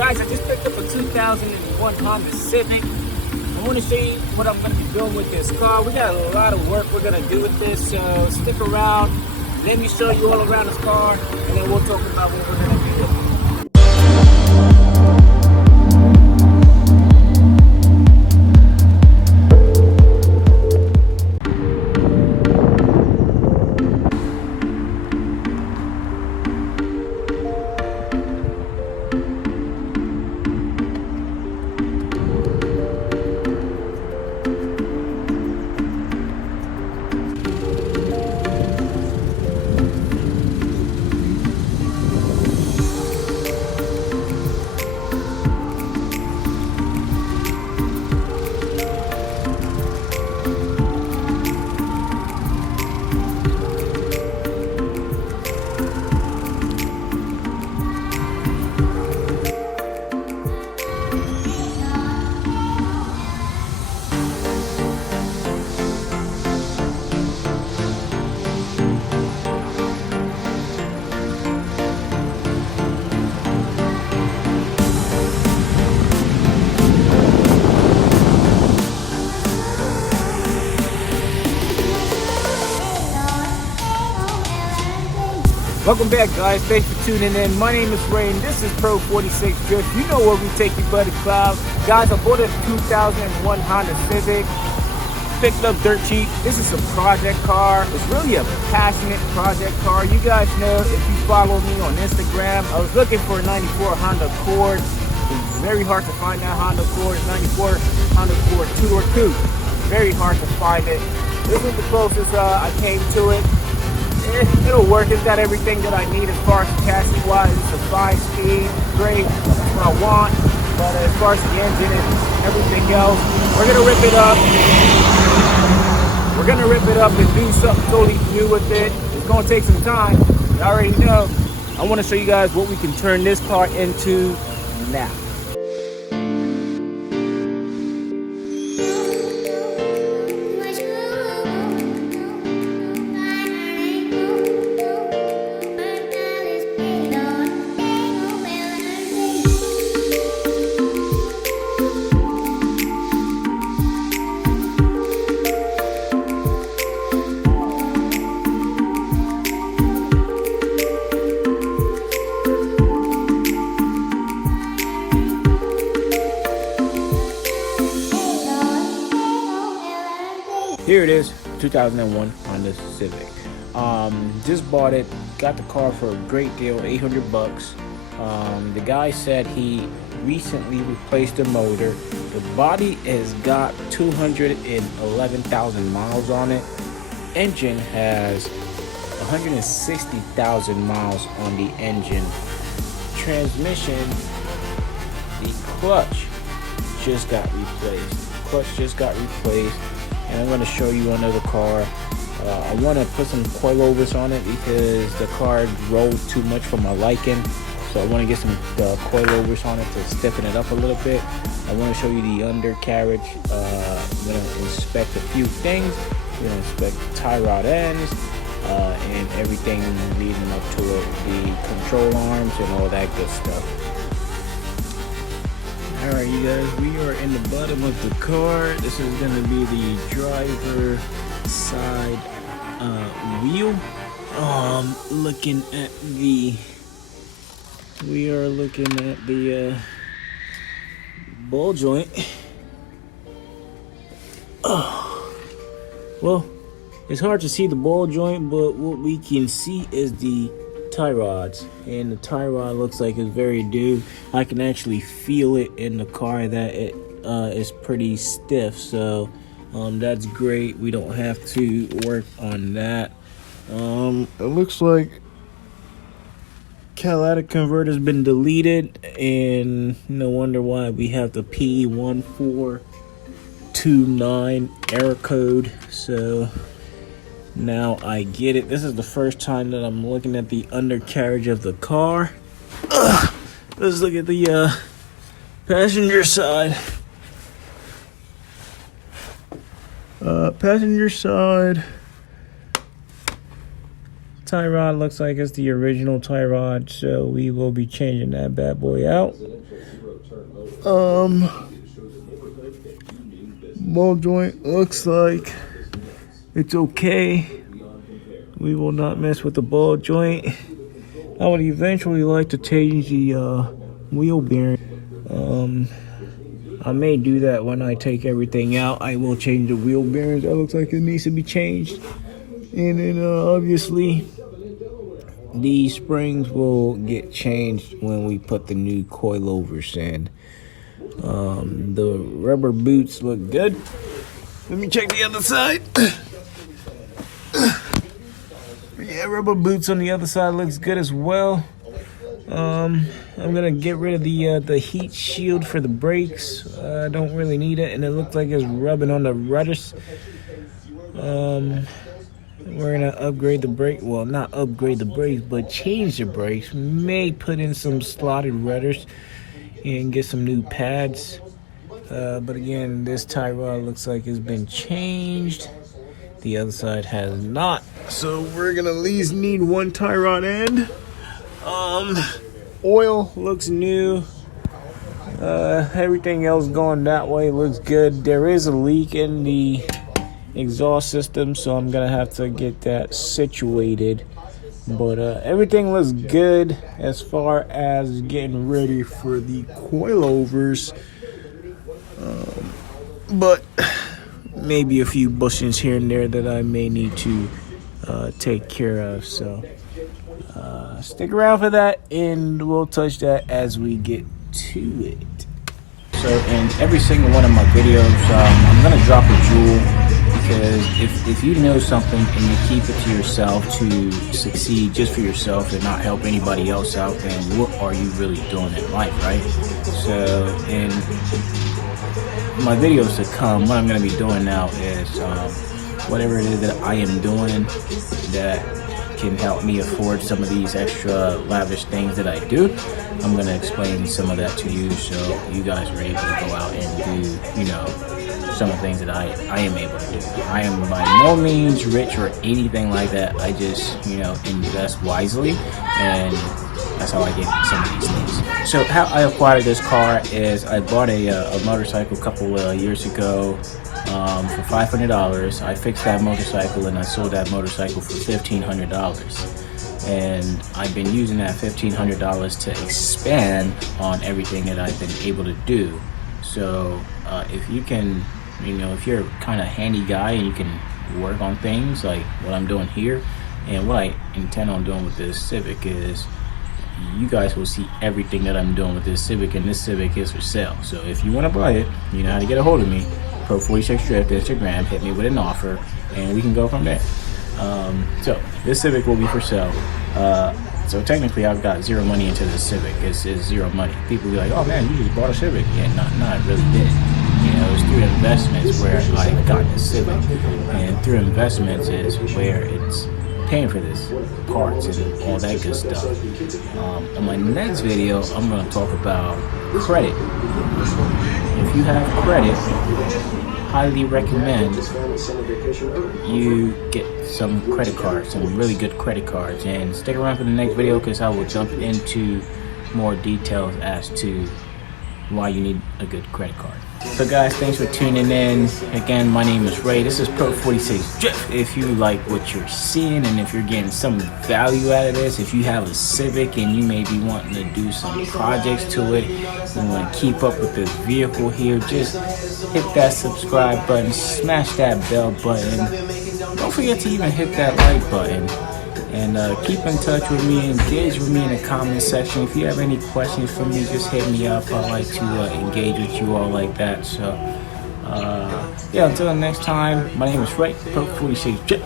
Guys, I just picked up a 2001 Honda Civic. I want to show you what I'm going to be doing with this car. We got a lot of work we're going to do with this, so stick around. Let me show you all around this car, and then we'll talk about what we're going to do with it. Welcome back, guys. Thanks for tuning in. My name is Ray, and this is Pro 46 Drift. You know where we take you, buddy cloud. Guys, I bought a 2001 Honda Civic. Picked up dirt cheap. This is a project car. It's really a passionate project car. You guys know, if you follow me on Instagram, I was looking for a 94 Honda Accord. It's very hard to find that Honda Accord. 94 Honda Accord 2 or 2. Very hard to find it. This is the closest I came to it. It'll work. It's got everything that I need as far as chassis wise. It's a 5-speed, great. That's what I want. But as far as the engine and everything else, we're gonna rip it up. We're gonna rip it up and do something totally new with it. It's gonna take some time. You already know. I want to show you guys what we can turn this car into now. Here it is, 2001 Honda Civic. Just bought it, got the car for a great deal, 800 bucks. The guy said he recently replaced the motor. The body has got 211,000 miles on it. Engine has 160,000 miles on the engine. Transmission, the clutch just got replaced. And I'm going to show you another car. I want to put some coilovers on it because the car rolled too much for my liking. So I want to get some coilovers on it to stiffen it up a little bit. I want to show you the undercarriage. I'm going to inspect a few things. We're going to inspect tie rod ends and everything leading up to it, the control arms and all that good stuff. Alright, you guys, we are in the bottom of the car. This is going to be the driver side wheel. We are looking at the ball joint. Well, it's hard to see the ball joint, but what we can see is the tie rods, and the tie rod looks like it's very due. I can actually feel it in the car that it is pretty stiff, so that's great. We don't have to work on that. It looks like catalytic converter has been deleted, and no wonder why we have the P1429 error code. So now I get it. This is the first time that I'm looking at the undercarriage of the car. Let's look at the passenger side. tie rod looks like it's the original tie rod, so we will be changing that bad boy out. Ball joint looks like it's okay. We will not mess with the ball joint. I would eventually like to change the wheel bearing. I may do that when I take everything out. I will change the wheel bearings. That looks like it needs to be changed. And then obviously these springs will get changed when we put the new coilovers in. The rubber boots look good. Let me check the other side. Yeah, rubber boots on the other side looks good as well. I'm gonna get rid of the heat shield for the brakes. I don't really need it, and it looks like it's rubbing on the rudders. We're gonna upgrade the brake. Well, not upgrade the brakes, but change the brakes. May put in some slotted rudders and get some new pads. But again, this tie rod looks like it's been changed. The other side has not. So we're gonna at least need one tie rod end. Oil looks new. Everything else going that way looks good. There is a leak in the exhaust system, so I'm gonna have to get that situated. But everything looks good as far as getting ready for the coilovers. But maybe a few bushings here and there that I may need to take care of. So stick around for that, and we'll touch that as we get to it. So in every single one of my videos, I'm gonna drop a jewel, because if you know something and you keep it to yourself to succeed just for yourself and not help anybody else out, then what are you really doing in life, right? So in my videos to come, what I'm gonna be doing now is whatever it is that I am doing that can help me afford some of these extra lavish things that I do, I'm gonna explain some of that to you, so you guys are able to go out and do, you know, some of the things that I am able to do. I am by no means rich or anything like that. I just, you know, invest wisely, and that's how I get some of these things. So how I acquired this car is I bought a motorcycle a couple years ago for $500. I fixed that motorcycle and I sold that motorcycle for $1,500. And I've been using that $1,500 to expand on everything that I've been able to do. So if you can, you know, if you're a kind of handy guy and you can work on things like what I'm doing here, and what I intend on doing with this Civic is, you guys will see everything that I'm doing with this Civic, and this Civic is for sale. So if you want to buy it, you know how to get a hold of me. Pro46 Drift Instagram, hit me with an offer, and we can go from there. So this Civic will be for sale. So technically, I've got zero money into this Civic. It's zero money. People be like, "Oh man, you just bought a Civic." Yeah, no, I really didn't. You know, it's through investments where I got this Civic, and through investments is where it's paying for this, parts and all that good stuff. On my next video, I'm going to talk about credit. If you have credit, highly recommend you get some credit cards, some really good credit cards, and stick around for the next video, because I will jump into more details as to why you need a good credit card. So guys, thanks for tuning in. Again, my name is Ray. This is Pro46 Drift. If you like what you're seeing, and if you're getting some value out of this, if you have a Civic and you may be wanting to do some projects to it, you want to keep up with this vehicle here, just hit that subscribe button, smash that bell button. Don't forget to even hit that like button. And keep in touch with me, engage with me in the comment section. If you have any questions for me, just hit me up. I like to engage with you all like that. So, yeah, until the next time, my name is Ray, Pro46 Jet.